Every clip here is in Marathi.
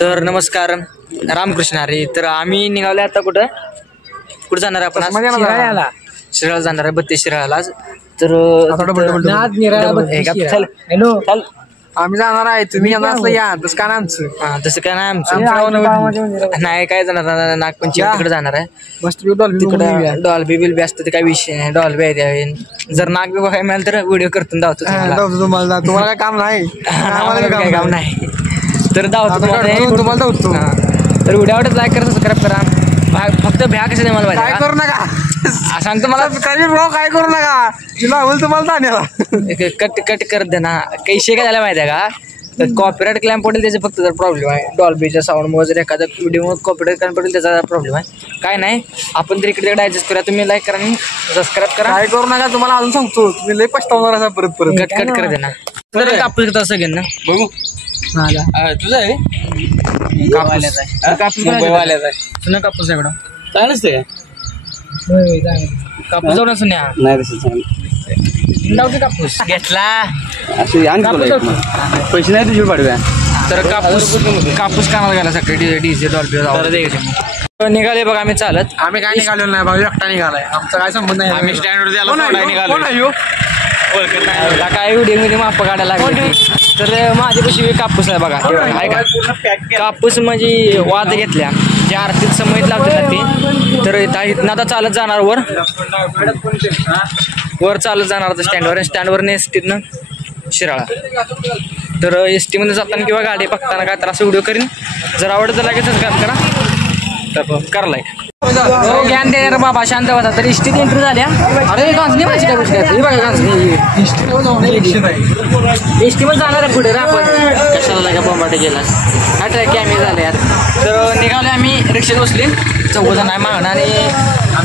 तर नमस्कार रामकृष्ण हरी. तर आम्ही निघालो आता कुठं जाणार आहे आपण? शिराळा जाणार आहे, 32 शिराळाला. तर आम्ही जाणार आहे, तुम्ही येणार असलं या. तसं काय आमचं तसं काय नाही आमचं नाही काय जाणार. नागपंचमी तिकडे जाणार आहे मस्त. तिकडे डॉल्बी बिल्बी असतं ते काही विषय नाही. डॉल्बी आहे, जर नाग बी बघायला मिळालं तर व्हिडिओ करतो दावतो तुम्हाला काय काम नाही. काय काम नाही तर दावतो तुम्हाला धावतो. तर व्हिडिओ आवडत लाईक करा, सबस्क्राईब करा. फक्त भ्या कसं नाही मला काय करू नका सांगतो. मला काय करू नका तुला तुम्हाला जाण्याला कट कर दे ना. काही शे काय झालं माहिती आहे का? कॉपीराईट क्लेम पडेल त्याचा फक्त जर प्रॉब्लेम आहे. डॉल्बीच्या साऊंड जर एखादा व्हिडिओ कॉपीराईट क्लेम पडेल त्याचा प्रॉब्लेम आहे. काय नाही, आपण तर इकडे तिकडे ॲडजस्ट करा. तुम्ही लाईक करा आणि सबस्क्राईब करा. काय करू नका, तुम्हाला अजून सांगतो. तुम्ही लई पस्तावणार असा परत कट कर दे ना. तर कापूस घेतो असं घेईन ना. बघू तुझं आहे कापूस सुना कापूस आहे काय नसते कापूस जाऊन सुन्या नाही कापूस घेतला पैसे नाही तुझे पाडव्या. तर कापूस कामाला गेला सकाळी डीजे डॉल्बी निघाले बघा. आम्ही चालत काय निघालेलो नाही भाऊ, एकटा निघालाय. आमचा काय संबंध नाही. आम्ही स्टँडवर निघालो. काय व्हिडिओ मध्ये माप काढायला लागले. तर माझ्यापाशी कापूस आहे बघा. कापूस म्हणजे वाद घेतल्या ज्या आर्थिक समयीत लागतात ते. तर इथं आता चालत जाणार वर चालत जाणार होतं स्टँडवर एसटीतनं शिराळा. तर एसटी मध्ये जाताना किंवा गाडी बघताना काय तर असं व्हिडिओ करीन. जर आवडत तर लगेच सबस्क्राईब करा. तर करा लाईक. ज्ञान दे रे बाबा, शांत बसा. तर एसटीत एंट्री झाल्या. अरे गांजली माझी काय गोष्ट आहे बघा. एसटी मध्ये जाणार आहे पुढे रे आपण. कशाला का बॉम्बाटे गेला हा ट्रॅक आम्ही झाले यार. तर निघाले आम्ही रिक्षेत बसली. 4 जण आहे मागणं आणि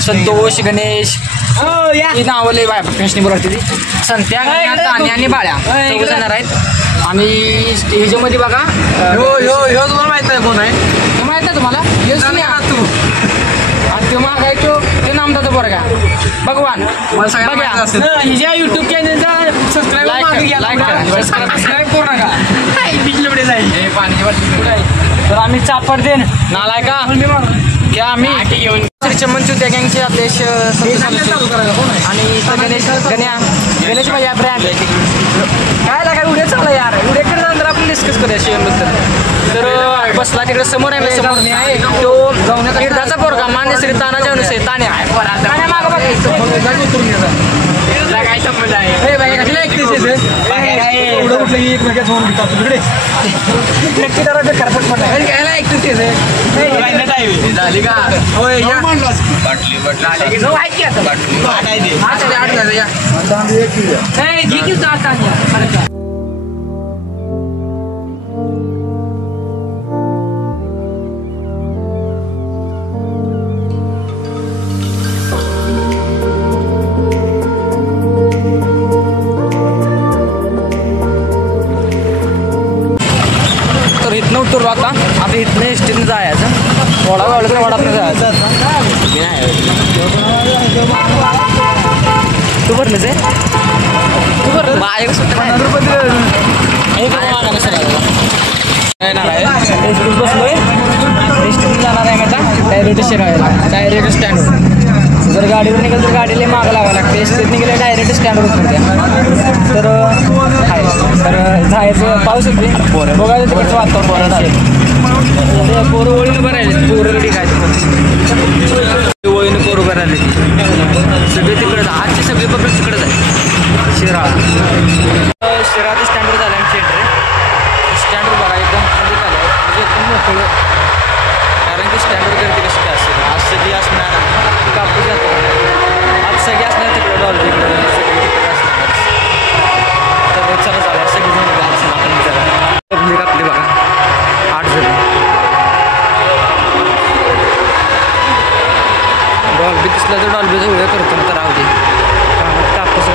संतोष गणेश नावं लय बाय फॅशनेबल वाटते ती. संत्या तानी आणि बाळ्या 4 जण आहेत. आणि ह्याच्यामध्ये बघा तुम्हाला माहित आहे कोण आहे? माहित आहे तुम्हाला? तू आणि तो मागाय तो नामदाचा पोरगा भगवान. हिच्या युट्यूब चॅनलचा सबस्क्राईब करू नका. तर आम्ही चापड देन नालाय का घ्या. आम्ही घेऊन चमनची त्या गँगचे आपले आणि गणेश माझ्या ब्रँड काय लागा उद्या चालला यार. उद्याकडे नंतर आपण डिस्कस करूया शिवबद्दल. तर बसला तिकडे समोर आहे. समोर तो गिरधाचा पोरगा मान्य श्री तानाच्या अनुसार ताण्या मागं काय संबंध आहे? झाली का उतरलो आता इथनं एसटीनं जायचं. वडा गावलं तर वडात जायचं. तू भरलंच आहे? तू भरलं माझ्या सुट्ट्या येणार आहे. एसटीत बसलोय. एसटीतून जाणार आहे आता डायरेक्ट शिराळ्याला. डायरेक्ट स्टँडवर. जर गाडीवर निघाल तर गाडीला मागं लावावं लागतं. एसटीत निघाले डायरेक्ट स्टँडवर उतरते. तर आहे तर जायचं. पाऊस होते बघायचं तिकडचं वातावरण आहे. पोरं ओळीनं भरायले. पोरं गडी काय ओळीनं पोरं भरायले. सगळे तिकडं आजची सगळे पब्लिक तिकडंच आहे. शिराळा स्टँडवर झालं आमची एंट्री. स्टँडवर बघा एकदम खाली झालं म्हणजे एकदम मोकळं. कारण की स्टँडवर गर्दी कशी काय असेल. आज सगळी असणार कापूस जातो. आज सगळे असणार तिकडे डॉल्बी इकडे सगळे तिकडे असणार. तर चला चालेल सगळी जण पब्लिक आपली बघा 8 जण. डॉल्बी दिसला तर डॉल्बीचा व्हिडिओ करतो तर राहू दे. कापूस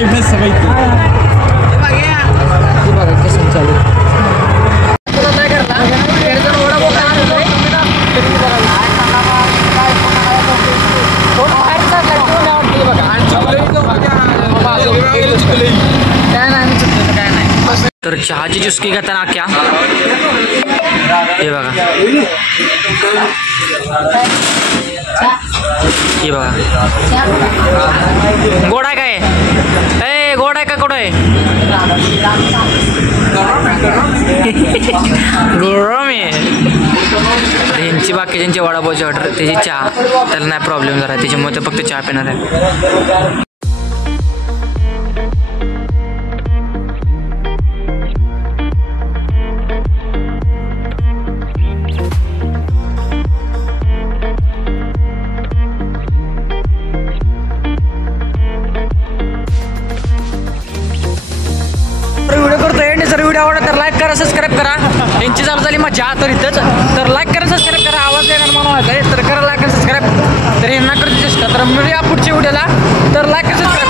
हे बघा कसं चालू तुला काय करता तर चहाची चुस्की घेताना क्या हे बघा हे बघा गोड आहे काय ए गोड आहे का गोड आहे गरम आहे यांची बाकीच्यांची वडापावची ऑर्डर त्याची चहा त्याला नाही प्रॉब्लेम झाला त्याच्यामुळे ते फक्त चहा पिणार आहे व्हिडिओ करतोय जर व्हिडिओ आवडला तर लाईक करा सबस्क्राईब करा यांची चालू झाली मजा तर इथंच तर लाईक करा सबस्क्राईब करा आवाज येणार म्हणून आहे तर करा लाईक सबस्क्राईब तर यांना करतो चेष्टा तर मिळूया पुढच्या व्हिडिओला तर लाईक करा सबस्क्राईब